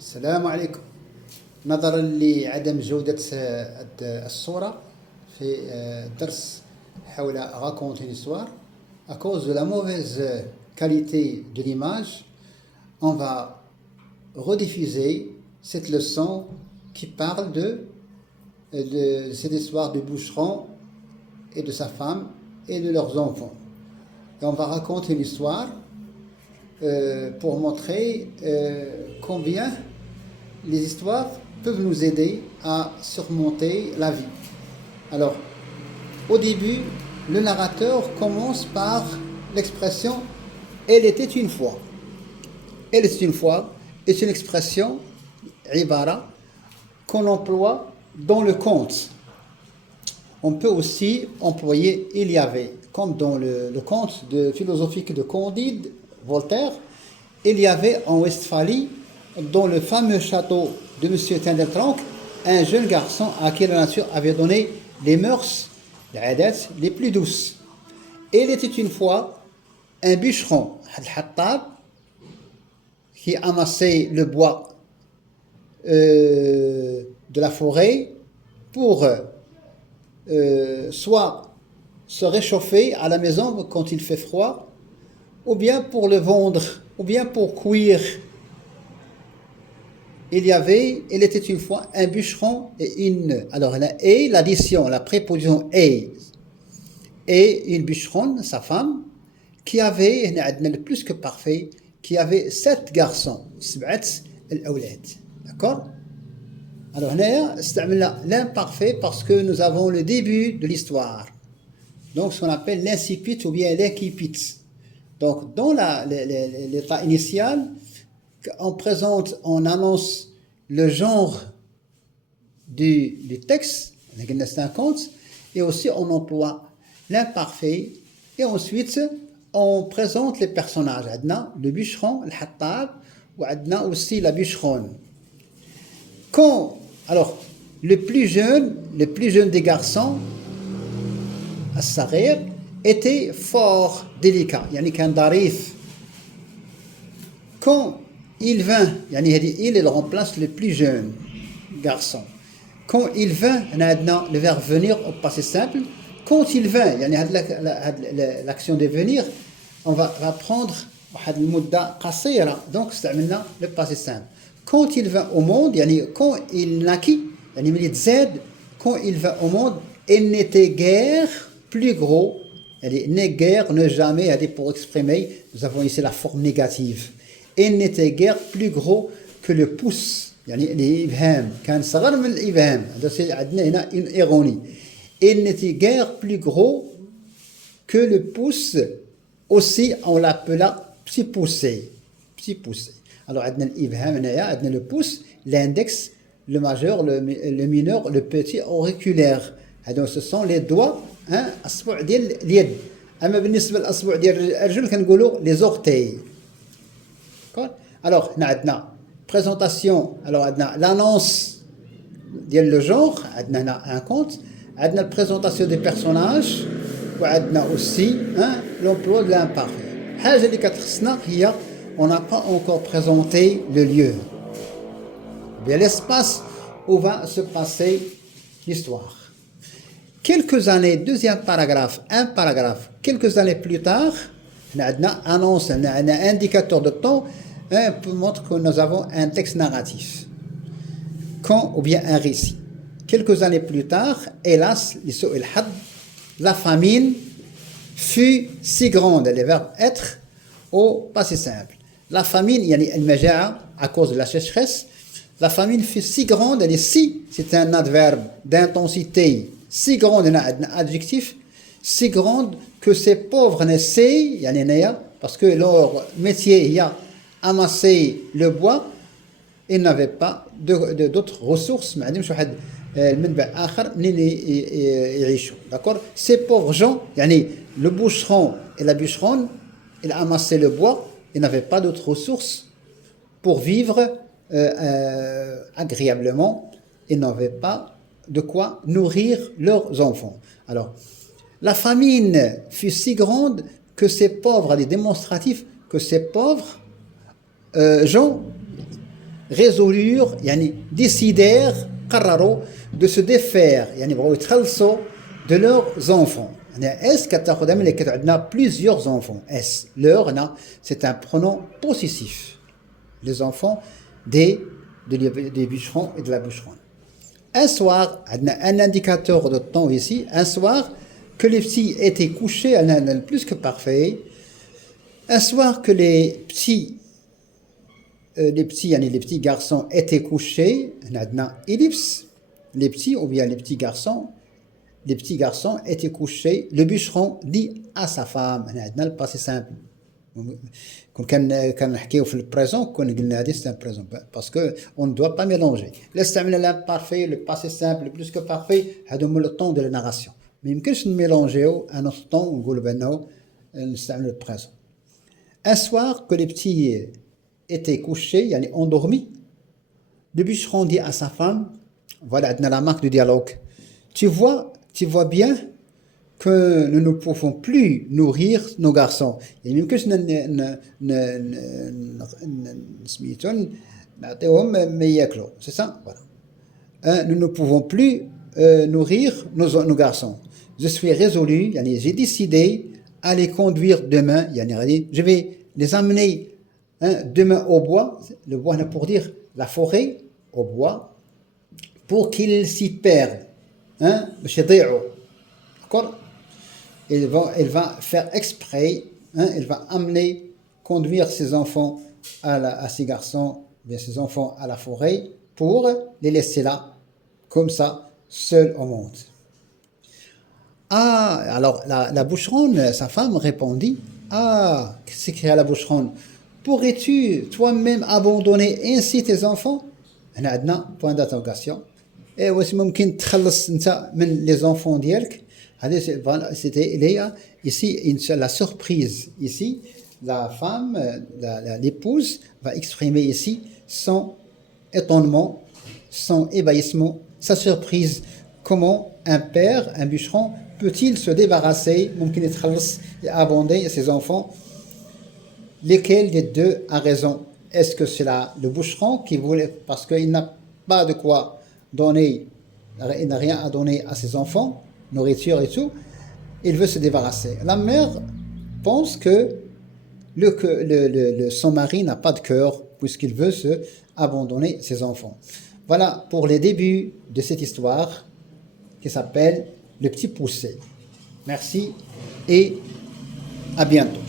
السلام عليكم. نظرا لعدم جودة الصورة في الدرس حول raconter une histoire, à cause de la mauvaise qualité de l'image, on va rediffuser cette leçon qui parle de cette histoire du bûcheron et de sa femme et de leurs enfants. Et on va raconter une histoire pour montrer combien les histoires peuvent nous aider à surmonter la vie. Alors, au début, le narrateur commence par l'expression « elle était une fois ». « Elle était une fois » est une expression, ibara, qu'on emploie dans le conte. On peut aussi employer « il y avait », comme dans le conte philosophique de Candide, Voltaire. Il y avait en Westphalie, dans le fameux château de M. Tindeltranck, un jeune garçon à qui la nature avait donné les mœurs, les plus douces. Il était une fois un bûcheron, Al-Hattab, qui amassait le bois de la forêt pour soit se réchauffer à la maison quand il fait froid, ou bien pour le vendre, ou bien pour cuire. Il était une fois un bûcheron et une. Alors, l'addition, la préposition et une bûcheronne, sa femme, qui avait, le plus que parfait, qui avait 7 garçons, d'accord? Alors, c'est l'imparfait parce que nous avons le début de l'histoire. Donc, ce qu'on appelle l'incipit ou bien l'incipit. Donc, dans l'état initial, on annonce le genre du texte, c'est un conte, et aussi on emploie l'imparfait, et ensuite on présente les personnages. Adna, le bûcheron, le hattab, ou Adna aussi la bûcheronne. Alors, le plus jeune des garçons, As-Saghir, était fort délicat, yani qu'un darif. Quand il vint, il remplace le plus jeune garçon. Quand il vint, le verbe venir au passé simple. Quand il vint, l'action de venir, on va prendre donc c'est le passé simple. Quand il vint au monde, quand il naquit, quand il vint au monde, il n'était guère plus gros. Ne guère, ne jamais, pour exprimer, nous avons ici la forme négative. Il n'était guère plus gros que le pouce. الإبهام كان صغر من الإبهام. هذا عندنا هنا une ironie. Il n'était guère plus gros que le pouce. Aussi on l'appela petit poucet. Petit poucet. Alors عندنا الإبهام هنايا عندنا le pouce, l'index, le majeur, le mineur, le petit auriculaire. هذو ce sont les doigts, أصبع ديال اليد. أما بالنسبة للأصبع ديال الرجل كنقولوا les orteils. Alors, on a présentation, alors on a l'annonce le genre, on a un conte, on a la présentation des personnages, et on a aussi l'emploi de l'imparfait. On n'a pas encore présenté le lieu, bien l'espace où va se passer l'histoire. Quelques années, deuxième paragraphe, un paragraphe, quelques années plus tard, on a annonce, on a un indicateur de temps, pour montrer que nous avons un texte narratif, ou bien un récit. Quelques années plus tard, hélas, la famine fut si grande, le verbe être au passé simple. La famine, à cause de la sécheresse, la famine fut si grande, c'est un adverbe d'intensité, si grande, un adjectif, si grande que ces pauvres naissaient, parce que leur métier, il y a amasser le bois, ils n'avaient pas d'autres ressources. D'accord? Ces pauvres gens, le bûcheron et la bûcheronne, ils amassaient le bois, ils n'avaient pas d'autres ressources pour vivre agréablement. Ils n'avaient pas de quoi nourrir leurs enfants. Alors, la famine fut si grande que ces pauvres, les démonstratifs, que ces pauvres gens résolurent, yani décidèrent, قرروا de se défaire, يعني بغاو يتخلصوا de leurs enfants. Est-ce كتاخذ من اللي عندنا plusieurs enfants. Est leur هنا c'est un pronom possessif. Les enfants des bûcherons et de la bûcheronne. Un soir, un indicateur de temps ici, un soir que les petits étaient couchés, plus que parfait. Un soir que les petits garçons étaient couchés, ellipse, les petits ou bien les petits garçons étaient couchés. Le bûcheron dit à sa femme, le passé simple. كان نحكيو في البريزون كون قلنا هذه سي ان بريزون باسكو اون دو با ميلونجي لا استعملنا لامبارفي لو باسي سامبل بلوس كو بارفي هادو هما لو طون دو لا ناراسيون ما يمكنش نميلونجيو ان اوتر طون ونقولوا بانه نستعملوا البريزون. Un soir que les petits étaient couchés, يعني endormis, le bûcheron dit à sa femme, voilà, عندنا la marque du dialogue. Tu vois bien que nous ne pouvons plus nourrir nos garçons. يعني ميمكنش سميتو نعطيوهم ما ياكلوا. C'est ça, voilà. Nous ne pouvons plus nourrir nos garçons. Je suis résolu, يعني j'ai décidé à les conduire demain, يعني je vais les amener demain au bois, le bois pour dire la forêt, au bois, pour qu'ils s'y perdent, باش يضيعوا. D'accord? Elle va faire exprès, elle va amener, conduire ses enfants à ses garçons, bien ses enfants à la forêt, pour les laisser là, comme ça, seuls au monde. Ah, alors la bûcheronne, sa femme répondit, ah, s'écria la bûcheronne, pourrais-tu toi-même abandonner ainsi tes enfants? هنا عندنا point d'interrogation. Et واش ممكن تخلص انت من les enfants ديالك؟ C'était ici la surprise. Ici, la femme, l'épouse, va exprimer ici son étonnement, son ébahissement, sa surprise. Comment un père, un bûcheron, peut-il se débarrasser, et abandonner ses enfants? Lesquels des deux a raison? Est-ce que c'est le bûcheron qui voulait, parce qu'il n'a pas de quoi donner, il n'a rien à donner à ses enfants, nourriture et tout, il veut se débarrasser. La mère pense que son mari n'a pas de cœur puisqu'il veut se abandonner ses enfants. Voilà pour les débuts de cette histoire qui s'appelle Le Petit Poucet. Merci et à bientôt.